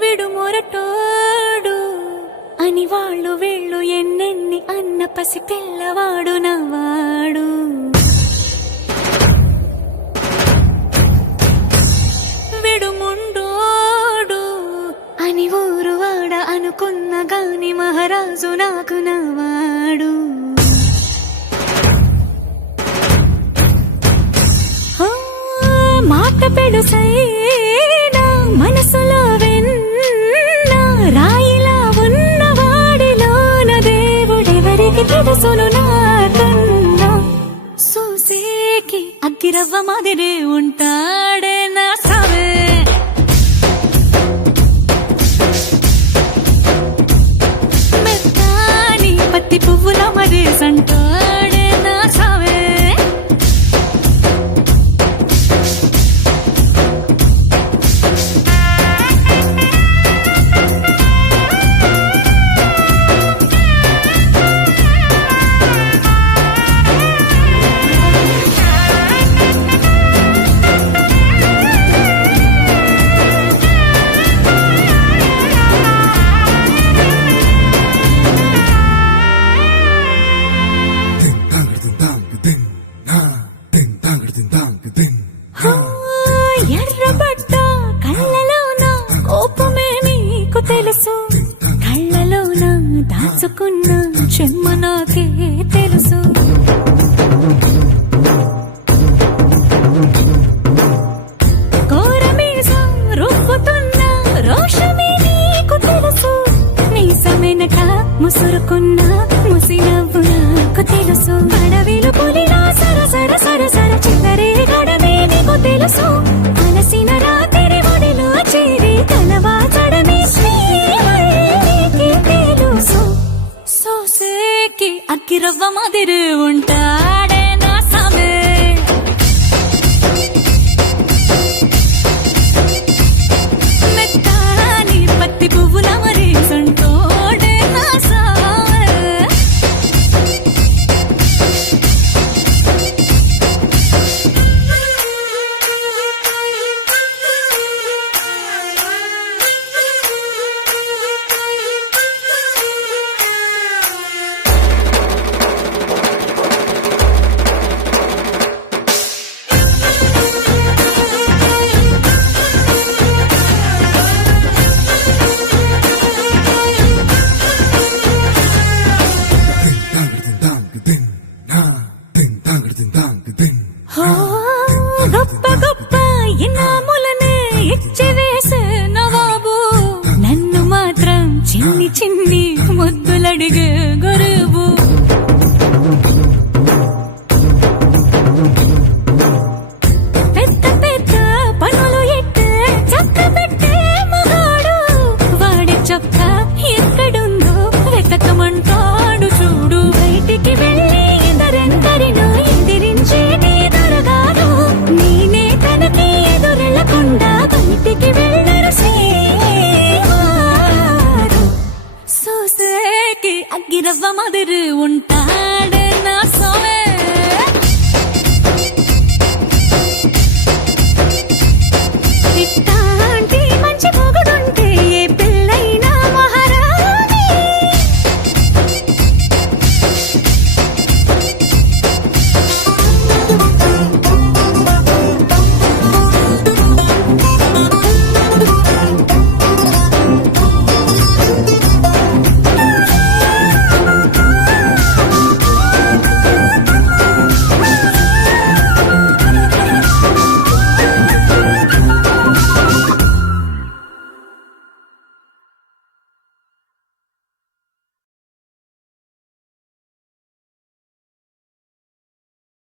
విడు మొరటోడు అని వాళ్ళు వీళ్ళు ఎన్నెన్ని అన్న పసి పిల్లవాడు నవ్వాడు. విడు ముండోడు అని ఊరు వాడ అనుకున్న గాని మహారాజు నాకు నవ్వాడు. మాట పెడుసైనా మనసులో వెన్న రాయిలా ఉన్నవాడిలోన దేవుడెవరికి తెలుసును నాకన్నా. సూసేకి అగ్గిరవ్వ మాదిరే ఉంటాడే నా సావే. మెత్తాని పత్తి పువ్వుల మరేసంటాడే నా సావే. ఎర్రబడ్డ కళ్ళలోన కోపమే నీకు తెలుసు, కళ్ళలోన దాచుకున్న చెమ్మ నాకే తెలుసు. కోరమీసం రుబ్బుతున్న రోషమే నీకు తెలుసు, మీసమెనక ముసురుకున్న ముసినవ్వు నాకు తెలుసు. అడవిలు పులిలా సరసర సరసర చిల్లరే గడమే నీకు తెలుసు, అలసిన రాత్రి ఒడిలో చేరి కలవాచడమే శ్రీకి తెలుసు. సోసేకి అగ్గిరవ్వ మాదిరి ఉంటాడే నా సామే. మెత్తాని పత్తి పువ్వుల మరేసంటోడే నా సామే. గొప్ప గొప్ప ఇనాములనే ఇచ్చి వేసే నవాబు, నన్ను మాత్రం చిన్ని చిన్ని ముద్దులడిగే గురు.